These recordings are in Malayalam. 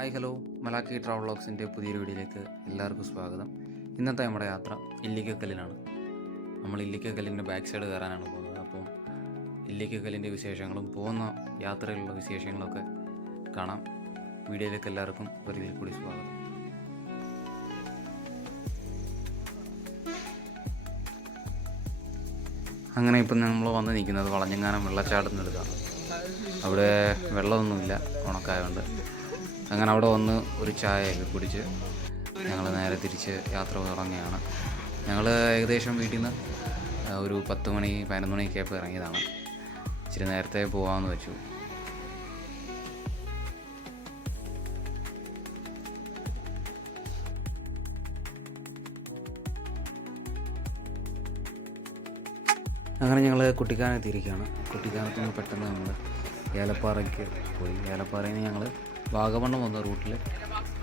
Hi hello. മലാക്കി ട്രാവൽ ബ്ലോഗ്സിന്റെ പുതിയൊരു വീഡിയോയിലേക്ക് എല്ലാവർക്കും സ്വാഗതം. ഇന്നത്തെ നമ്മുടെ യാത്ര ഇല്ലിക്കക്കല്ലിനാണ്. നമ്മൾ ഇല്ലിക്കക്കല്ലിന്റെ ബാക്ക് സൈഡ് കയറാനാണ് പോകുന്നത്. അപ്പം ഇല്ലിക്കക്കല്ലിന്റെ വിശേഷങ്ങളും പോകുന്ന യാത്രയിലുള്ള വിശേഷങ്ങളൊക്കെ കാണാം. വീഡിയോയിലേക്ക് എല്ലാവർക്കും ഒരിക്കൽ കൂടി സ്വാഗതം. അങ്ങനെ ഇപ്പം നമ്മൾ വന്ന് നിൽക്കുന്നത് വളഞ്ഞങ്ങാനം വെള്ളച്ചാട്ടത്തിനടുത്താണ് അവിടെ വെള്ളമൊന്നുമില്ല ഉണക്കായതുകൊണ്ട് അങ്ങനെ അവിടെ വന്ന് ഒരു ചായയൊക്കെ കുടിച്ച് ഞങ്ങൾ നേരെ തിരിച്ച് യാത്ര തുടങ്ങിയാണ് ഞങ്ങൾ ഏകദേശം വീട്ടിൽ നിന്ന് ഒരു പത്ത് മണി പതിനൊന്ന് മണിയൊക്കെ ആയപ്പോൾ ഇറങ്ങിയതാണ്. ഇച്ചിരി നേരത്തെ പോകാമെന്ന് വെച്ചു. അങ്ങനെ ഞങ്ങൾ കുട്ടിക്കാനത്തിരിക്കുകയാണ് കുട്ടിക്കാനത്ത് നിന്ന് പെട്ടെന്ന് നമ്മൾ ഏലപ്പാറയ്ക്ക് പോയി. ഏലപ്പാറയിൽ നിന്ന് ഞങ്ങൾ വാഗമണ്ണം വന്ന റൂട്ടിൽ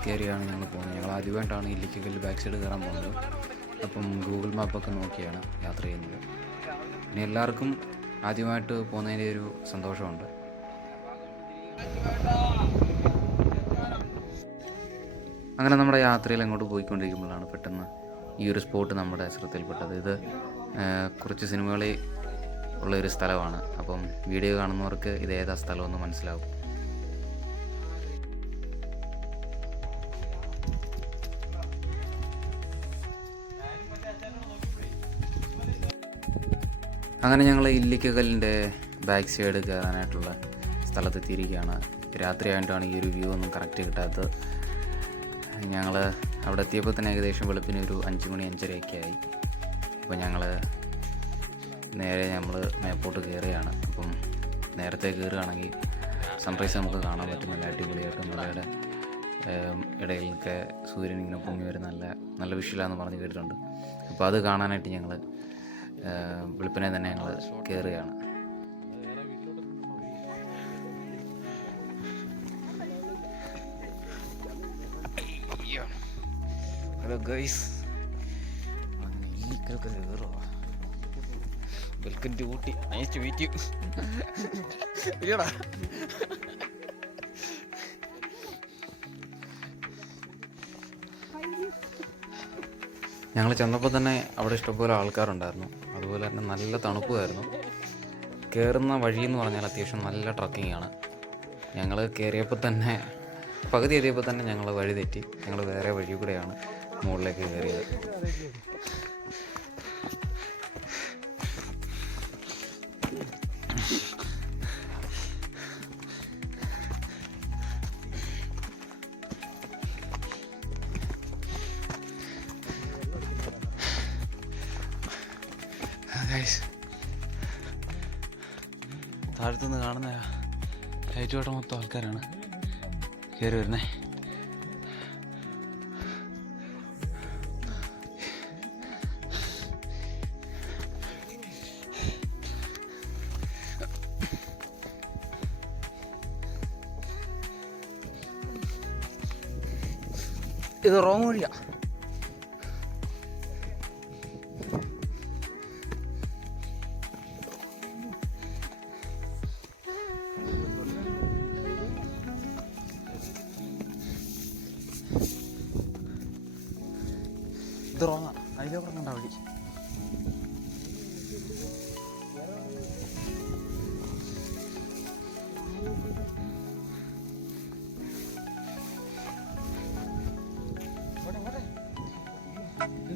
കയറിയാണ് ഞങ്ങൾ പോകുന്നത്. ഞങ്ങൾ ആദ്യമായിട്ടാണ് ഇല്ലിക്കൽ ബാക്ക് സൈഡ് കയറാൻ പോകുന്നത്. അപ്പം ഗൂഗിൾ മാപ്പൊക്കെ നോക്കിയാണ് യാത്ര ചെയ്യുന്നത്. പിന്നെ എല്ലാവർക്കും ആദ്യമായിട്ട് പോകുന്നതിന്റെ ഒരു സന്തോഷമുണ്ട്. അങ്ങനെ നമ്മുടെ യാത്രയിൽ അങ്ങോട്ട് പോയിക്കൊണ്ടിരിക്കുമ്പോഴാണ് പെട്ടെന്ന് ഈ ഒരു സ്പോട്ട് നമ്മുടെ ശ്രദ്ധയിൽപ്പെട്ടത്. ഇത് കുറച്ച് സിനിമകളിൽ ഉള്ള ഒരു സ്ഥലമാണ്. അപ്പം വീഡിയോ കാണുന്നവർക്ക് ഇത് ഏതാ സ്ഥലമെന്ന് മനസ്സിലാവും. അങ്ങനെ ഞങ്ങൾ ഇല്ലിക്കകലിന്റെ ബാക്ക് സൈഡ് കയറാനായിട്ടുള്ള സ്ഥലത്തെത്തിയിരിക്കുകയാണ്. രാത്രി ആയിട്ടാണ് ഈ ഒരു വ്യൂ ഒന്നും കറക്റ്റ് കിട്ടാത്തത്. ഞങ്ങൾ അവിടെ എത്തിയപ്പോൾ തന്നെ ഏകദേശം വെളുപ്പിന് ഒരു അഞ്ച് മണി അഞ്ചരയൊക്കെ ആയി. അപ്പോൾ ഞങ്ങൾ നേരെ നമ്മൾ മേപ്പോട്ട് കയറുകയാണ്. അപ്പം നേരത്തെ കയറുകയാണെങ്കിൽ സൺറൈസ് നമുക്ക് കാണാൻ പറ്റും. നല്ല അടിപൊളിയായിട്ട് മലയുടെ ഇടയിലൊക്കെ സൂര്യൻ ഇങ്ങനെ പൊങ്ങി വരുന്ന നല്ല നല്ല വിഷ്വലാന്ന് പറഞ്ഞ് കേട്ടിട്ടുണ്ട്. അപ്പോൾ അത് കാണാനായിട്ട് ഞങ്ങൾ വെളുപ്പിനെ തന്നെ ഞങ്ങൾ കയറുകയാണ് ഹലോ ഗൈസ് അങ്ങനെ ഈ കേൾക്കാൻ കയറുമോ welcome to Ooty. Nice to meet you ഇല്ലടാ. ഞങ്ങൾ ചെന്നപ്പോൾ തന്നെ അവിടെ ഇഷ്ടംപോലെ ആൾക്കാരുണ്ടായിരുന്നു. അതുപോലെ തന്നെ നല്ല തണുപ്പുമായിരുന്നു. കയറുന്ന വഴി എന്ന് പറഞ്ഞാൽ അത്യാവശ്യം നല്ല ട്രക്കിംഗ് ആണ്. ഞങ്ങൾ കയറിയപ്പോൾ തന്നെ പകുതി എത്തിയപ്പോൾ തന്നെ ഞങ്ങൾ വഴി തെറ്റി. ഞങ്ങൾ വേറെ വഴി കൂടെയാണ് മുകളിലേക്ക് കയറിയത് താഴത്തുനിന്ന് കാണുന്ന ലൈറ്റ് വട്ടം മൊത്തം ആൾക്കാരാണ്. കയറി വരുന്നേ. ഇത് റോങ് വഴിയാ.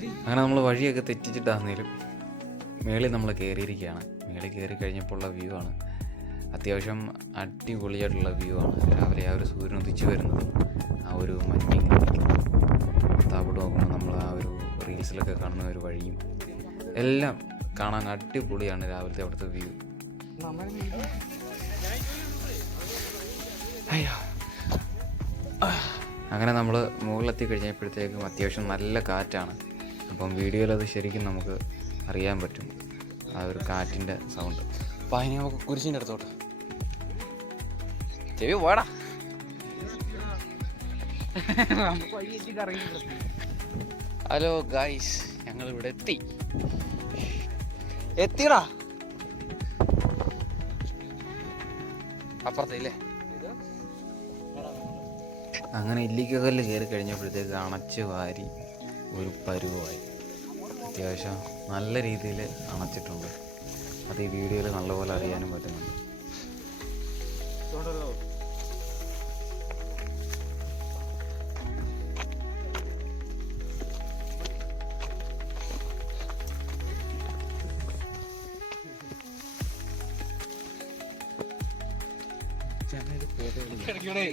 അങ്ങനെ നമ്മൾ വഴിയൊക്കെ തെറ്റിച്ചിട്ടാണെങ്കിലും മേളിൽ നമ്മൾ കയറിയിരിക്കുകയാണ്. മേളിൽ കയറി കഴിഞ്ഞപ്പോൾ ഉള്ള വ്യൂ ആണ്. അത്യാവശ്യം അടിപൊളിയായിട്ടുള്ള വ്യൂ ആണ്. രാവിലെ ആ ഒരു സൂര്യൻ ഉദിച്ചു വരുന്നതും ആ ഒരു മഞ്ഞിങ് താപോട്ട് നോക്കുമ്പോൾ നമ്മൾ ആ ഒരു റീൽസിലൊക്കെ കാണുന്ന ഒരു വഴിയും എല്ലാം കാണാൻ അടിപൊളിയാണ് രാവിലത്തെ അവിടുത്തെ വ്യൂ അയ്യോ. അങ്ങനെ നമ്മൾ മുകളിലെത്തി കഴിഞ്ഞപ്പോഴത്തേക്കും അത്യാവശ്യം നല്ല കാറ്റാണ്. അപ്പം വീഡിയോയിൽ അത് ശരിക്കും നമുക്ക് അറിയാൻ പറ്റും. ആ ഒരു കാറ്റിന്റെ സൗണ്ട് അപ്പം അതിനെ നമുക്ക് കുരിശിന്റെ അടുത്തോട്ട്. ചെവി പോടാ ഹലോ ഗായ്സ് ഞങ്ങൾ ഇവിടെ എത്തി. എത്തിടാ അപ്പുറത്തില്ലേ? അങ്ങനെ ഇല്ലിക്കകല്ല് കയറി കഴിഞ്ഞപ്പോഴത്തേക്ക് അണച്ച് വാരി ഒരു പരുവമായി അത്യാവശ്യം നല്ല രീതിയിൽ അണച്ചിട്ടുണ്ട്. അത് ഈ വീഡിയോയിൽ നല്ലപോലെ അറിയാനും പറ്റുന്നുണ്ട്.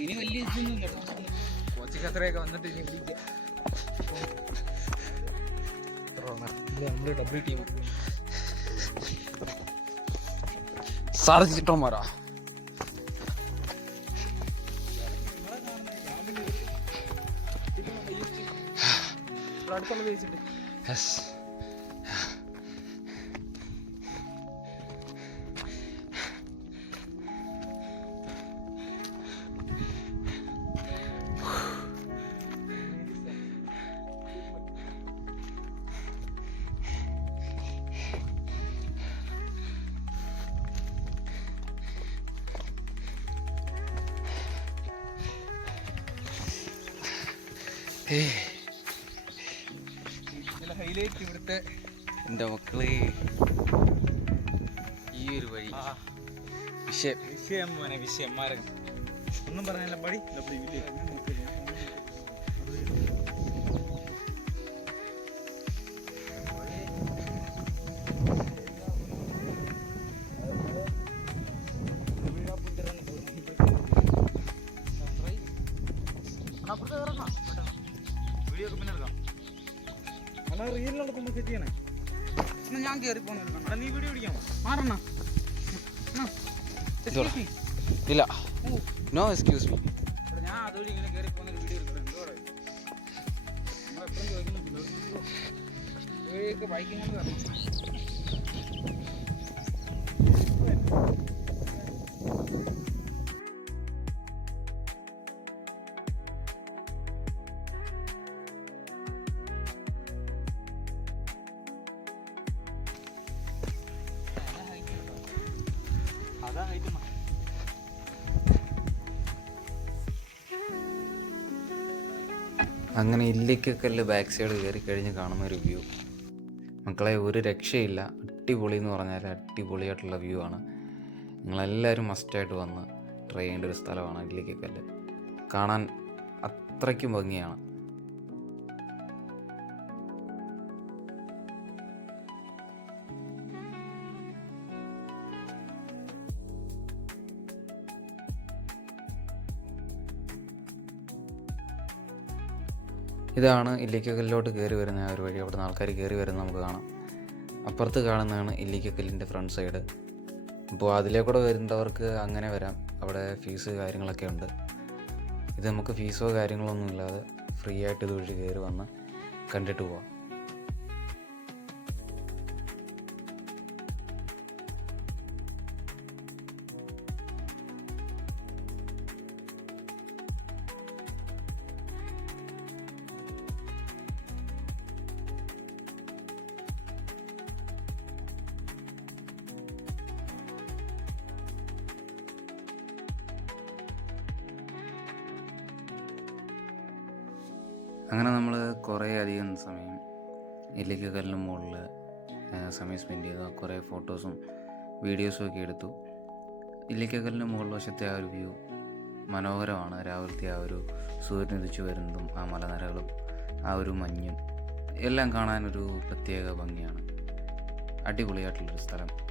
ഇനി വലിയ ഇതൊന്നും കോച്ചിക്കത്രയൊക്കെ വന്നിട്ട് ഇനി വിളിക്കാം നമ്മൾ ഡബിൾ ടീം സാധിച്ചിട്ടോമാരാ അടുത്തുള്ളത് വെച്ചിട്ട് ഹൈലൈറ്റ് ഇവിടുത്തെ എന്റെ മക്കളെ. ഈ ഒരു വഴി. വിഷയം. വിഷയം വിഷയം. മാരകം. ഒന്നും പറഞ്ഞല്ല പടി. എക്സ്ക്യൂസ് മീ ഞാൻ അതുവഴി ഇങ്ങനെ കയറി പോകുന്ന ഒരു വീഡിയോ എടുക്കണം. എന്തോ നമ്മൾ എപ്പോഴും ചോദിക്കുന്നുണ്ടല്ലോ. ബൈക്കിംഗ് കൊണ്ട് വരണം. അങ്ങനെ ഇല്ലിക്കക്കല്ല് ബാക്ക് സൈഡ് കയറി കഴിഞ്ഞ് കാണുന്ന ഒരു വ്യൂ മക്കളെ ഒരു രക്ഷയില്ല. അടിപൊളി എന്ന് പറഞ്ഞാൽ അടിപൊളിയായിട്ടുള്ള വ്യൂ ആണ്. നിങ്ങളെല്ലാവരും മസ്റ്റായിട്ട് വന്ന് ട്രൈ ചെയ്യേണ്ട ഒരു സ്ഥലമാണ് ഇല്ലിക്കക്കല്ല് കാണാൻ അത്രയ്ക്കും ഭംഗിയാണ്. ഇതാണ് ഇല്ലിക്കക്കല്ലിലോട്ട് കയറി വരുന്ന ആ ഒരു വഴി. അവിടുന്ന് ആൾക്കാർ കയറി വരുന്നത് നമുക്ക് കാണാം. അപ്പുറത്ത് കാണുന്നതാണ് ഇല്ലിക്കക്കല്ലിന്റെ ഫ്രണ്ട് സൈഡ് അപ്പോൾ അതിലേ കൂടെ വരുന്നവർക്ക് അങ്ങനെ വരാം. അവിടെ ഫീസ് കാര്യങ്ങളൊക്കെ ഉണ്ട്. ഇത് നമുക്ക് ഫീസോ കാര്യങ്ങളോ ഒന്നും ഇല്ലാതെ ഫ്രീ ആയിട്ട് ഇത് വഴി കയറി വന്ന് കണ്ടിട്ട് പോവാം. ഇല്ലിക്കക്കല്ലിന് മുകളിൽ സമയം സ്പെൻഡ് ചെയ്തു. കുറേ ഫോട്ടോസും വീഡിയോസും ഒക്കെ എടുത്തു. ഇല്ലിക്കക്കല്ലിന് മുകളിൽ വശത്തെ ആ ഒരു വ്യൂ മനോഹരമാണ്. രാവിലത്തെ ആ ഒരു സൂര്യൻ ഉദിച്ചു വരുന്നതും ആ മലനിരകളും ആ ഒരു മഞ്ഞും എല്ലാം കാണാനൊരു പ്രത്യേക ഭംഗിയാണ്. അടിപൊളിയായിട്ടുള്ളൊരു സ്ഥലം.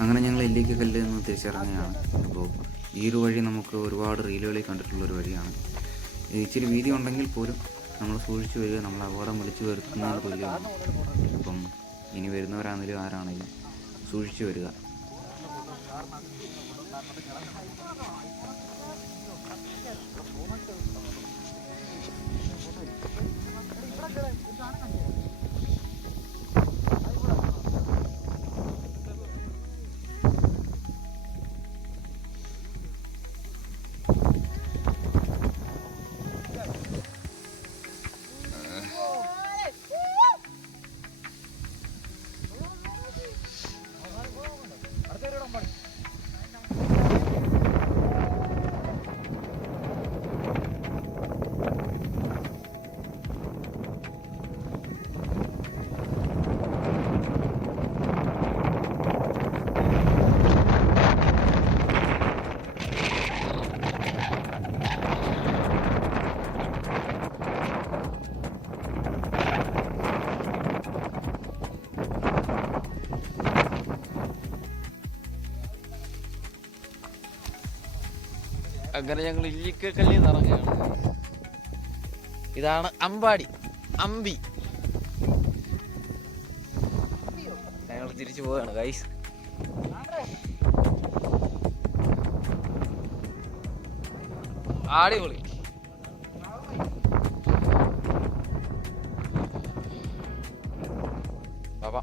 അങ്ങനെ ഞങ്ങൾ എല്ലേക്ക് കല്ല് എന്ന് തിരിച്ചറിഞ്ഞതാണ്. അപ്പോൾ ഈ ഒരു വഴി നമുക്ക് ഒരുപാട് റീലുകളിൽ കണ്ടിട്ടുള്ള ഒരു വഴിയാണ്. ഇച്ചിരി വീതി ഉണ്ടെങ്കിൽ പോലും നമ്മൾ സൂക്ഷിച്ചു വരിക നമ്മൾ അപകടം വിളിച്ചു വരുത്തുന്നതിന് തുല്യമാണ് അപ്പം ഇനി വരുന്നവരാണെങ്കിലും ആരാണെങ്കിലും സൂക്ഷിച്ചു വരിക. അങ്ങനെ ഞങ്ങൾ ഇല്ലിക്കക്കല്ലിൽ നിന്ന് ഇറങ്ങുകയാണ്. ഇതാണ് അമ്പാടി അമ്പി. ഞങ്ങൾ തിരിച്ചു പോവുകയാണ് ഗൈസ് അടിപൊളി. പാപ്പ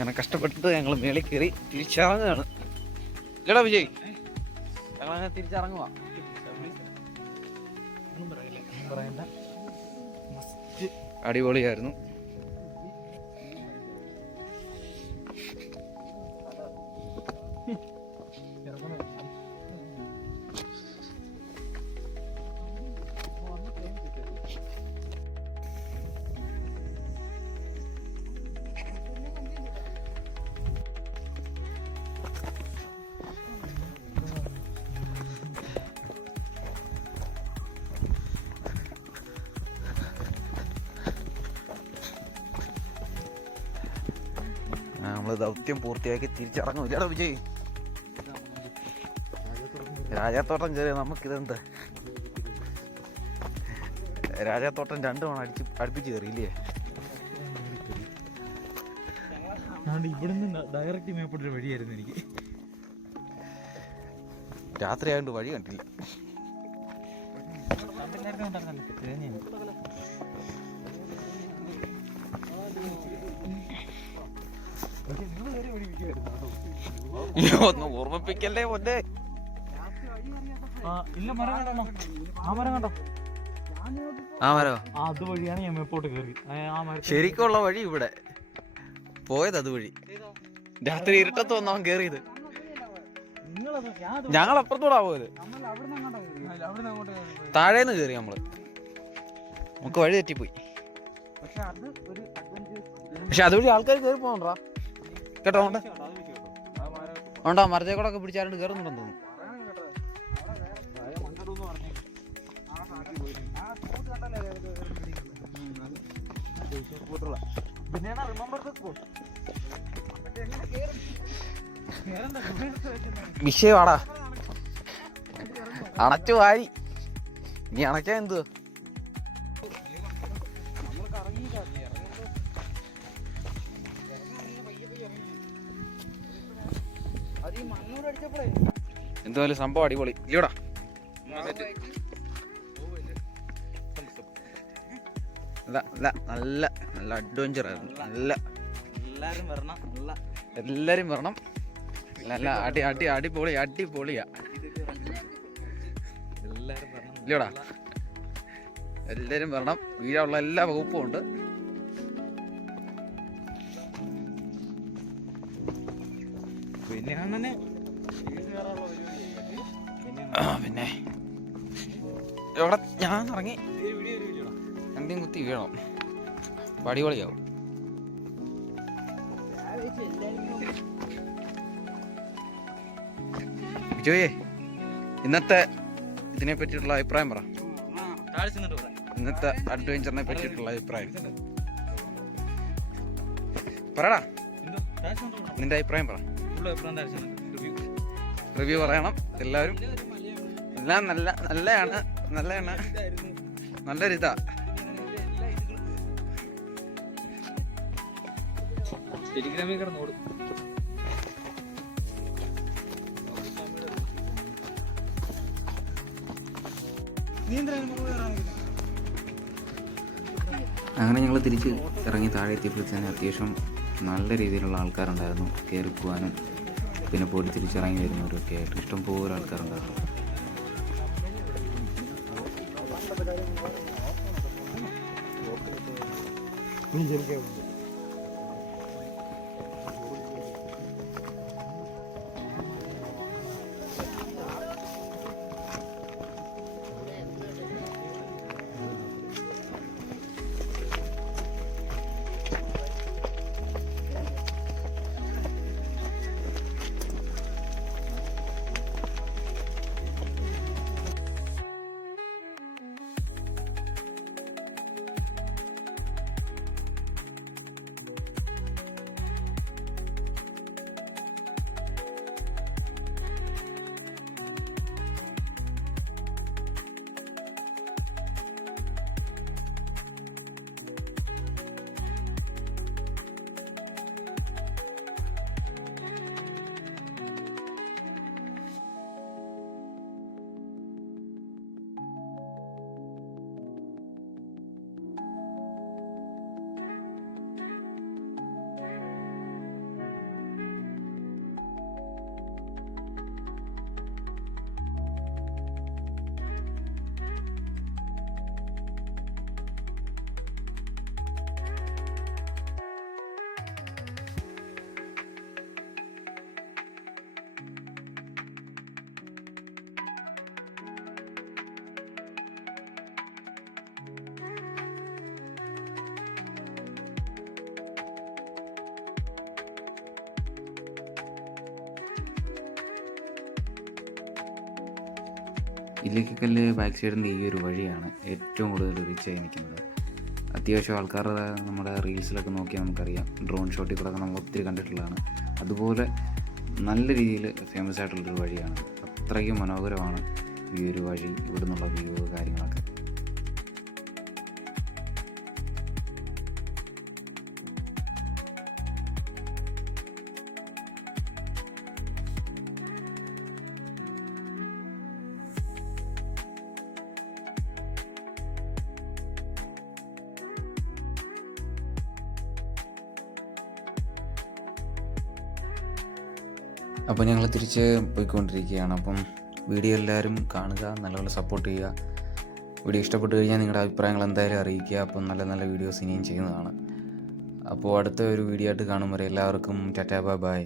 അങ്ങനെ കഷ്ടപ്പെട്ടിട്ട് ഞങ്ങൾ മേളിൽ കയറി തിരിച്ചിറങ്ങുകയാണ്. ഇല്ലടാ വിജയ്. ഞങ്ങൾ അങ്ങനെ തിരിച്ചിറങ്ങുക അടിപൊളിയായിരുന്നു. നമ്മൾ ദൗത്യം പൂർത്തിയാക്കി തിരിച്ചിറങ്ങും. ഇല്ലടാ വിജയ്. രാജാത്തോട്ടം ചെറിയ നമുക്കിതെന്താ? രാജാത്തോട്ടം രണ്ടു തവണ അടിച്ച് അടുപ്പിച്ച് കയറിയില്ലേ ഇവിടുന്ന് ഡയറക്റ്റ് മേപ്പെട്ടൊരു വഴിയായിരുന്നു എനിക്ക്. രാത്രി ആയതുകൊണ്ട് വഴി കണ്ടില്ല. ഒന്ന് ഓർമ്മിപ്പിക്കല്ലേ ഒന്നെ ഇല്ല മരം കണ്ടോ ആ മരം കണ്ടോ? ആ മരോ? അതുവഴിയാണ് ഞാൻ മേപ്പോട്ട് കയറി. ശരിക്കുള്ള വഴി ഇവിടെ. പോയത് അതുവഴി. രാത്രി ഇരുട്ടത്ത് വന്നവൻ കേറിയത്. നിങ്ങളത് ഞാൻ അത് ഞങ്ങൾ അപ്പുറത്തൂടാ പോയത്. താഴേന്ന് കേറി നമ്മൾ. നമുക്ക് വഴി തെറ്റിപ്പോയി. പക്ഷെ അതുവഴി ആൾക്കാർ കേറി പോകണ്ടാ. കേട്ടോ ആ മരത്തെ കൂടെ ഒക്കെ പിടിച്ചാണ്ട് കയറുന്നുണ്ടെന്ന് തോന്നുന്നു. വിഷയമാടാ. അണച്ചു വാരി. നീ അണച്ചാ എന്തുവാ? എന്തായാലും സംഭവം അടിപൊളി. ഇല്ലടാ നല്ല നല്ല നല്ല നല്ല അഡ്വഞ്ചർ ആയിരുന്നു. നല്ല. എല്ലാരും വരണം നല്ല. എല്ലാരും വരണം. നല്ല അടി അടി അടിപൊളി അടിപൊളിയാ. ഇല്ലടാ എല്ലാരും വരണം. വീഴാനുള്ള എല്ലാ വകുപ്പും ഉണ്ട്. പിന്നെ അങ്ങനെ ഞാൻ ഇറങ്ങി. എന്തെങ്കിലും കുത്തി വീഴണം. പടിപൊളിയാവും വിജയേ ഇന്നത്തെ ഇതിനെ പറ്റിയിട്ടുള്ള അഭിപ്രായം പറ. ഇന്നത്തെ അഡ്വഞ്ചറിനെ പറ്റിയിട്ടുള്ള അഭിപ്രായം. പറടാ. നിന്റെ അഭിപ്രായം പറ. റിവ്യൂ പറയണം. എല്ലാവരും എല്ലാം നല്ല നല്ലതാണ് നല്ലതാണ് നല്ലൊരിതാ നല്ലൊരു ഇതാ ടെലിഗ്രാമിൽ കിടന്നോടും? അങ്ങനെ ഞങ്ങൾ തിരിച്ച് ഇറങ്ങി താഴെ എത്തിയപ്പോഴത്തേന് അത്യാവശ്യം നല്ല രീതിയിലുള്ള ആൾക്കാരുണ്ടായിരുന്നു. കയറി പോകാനും പിന്നെ പോയി തിരിച്ചിറങ്ങി വരുന്നവരൊക്കെ ആയിട്ട് ഇഷ്ടംപോലെ ആൾക്കാരുണ്ടായിരുന്നു. 그런 재미가 있는데. ഇല്ലിക്കക്കല്ല് ബാക്ക് സൈഡിന്റെ ഈ ഒരു വഴിയാണ് ഏറ്റവും കൂടുതൽ റീച്ച് ആയി നിൽക്കുന്നത് അത്യാവശ്യം ആൾക്കാരുടെ നമ്മുടെ റീൽസിലൊക്കെ നോക്കിയാൽ നമുക്കറിയാം. ഡ്രോൺ ഷോട്ടിൽ കൂടെ നമ്മൾ ഒത്തിരി കണ്ടിട്ടുള്ളതാണ്. അതുപോലെ നല്ല രീതിയിൽ ഫേമസ് ആയിട്ടുള്ളൊരു വഴിയാണ്. അത്രയ്ക്കും മനോഹരമാണ് ഈ ഒരു വഴി ഇവിടെ നിന്നുള്ള വ്യൂ കാര്യങ്ങളൊക്കെ. അപ്പോൾ ഞങ്ങൾ തിരിച്ച് പോയിക്കൊണ്ടിരിക്കുകയാണ്. അപ്പം വീഡിയോ എല്ലാവരും കാണുക നല്ലപോലെ സപ്പോർട്ട് ചെയ്യുക. വീഡിയോ ഇഷ്ടപ്പെട്ടു കഴിഞ്ഞാൽ നിങ്ങളുടെ അഭിപ്രായങ്ങൾ എന്തായാലും അറിയിക്കുക. അപ്പം നല്ല നല്ല വീഡിയോസ് ഇനിയും ചെയ്യുന്നതാണ്. അപ്പോൾ അടുത്ത ഒരു വീഡിയോ ആയിട്ട് കാണും വരെ എല്ലാവർക്കും ടാറ്റാ ബൈ ബൈ.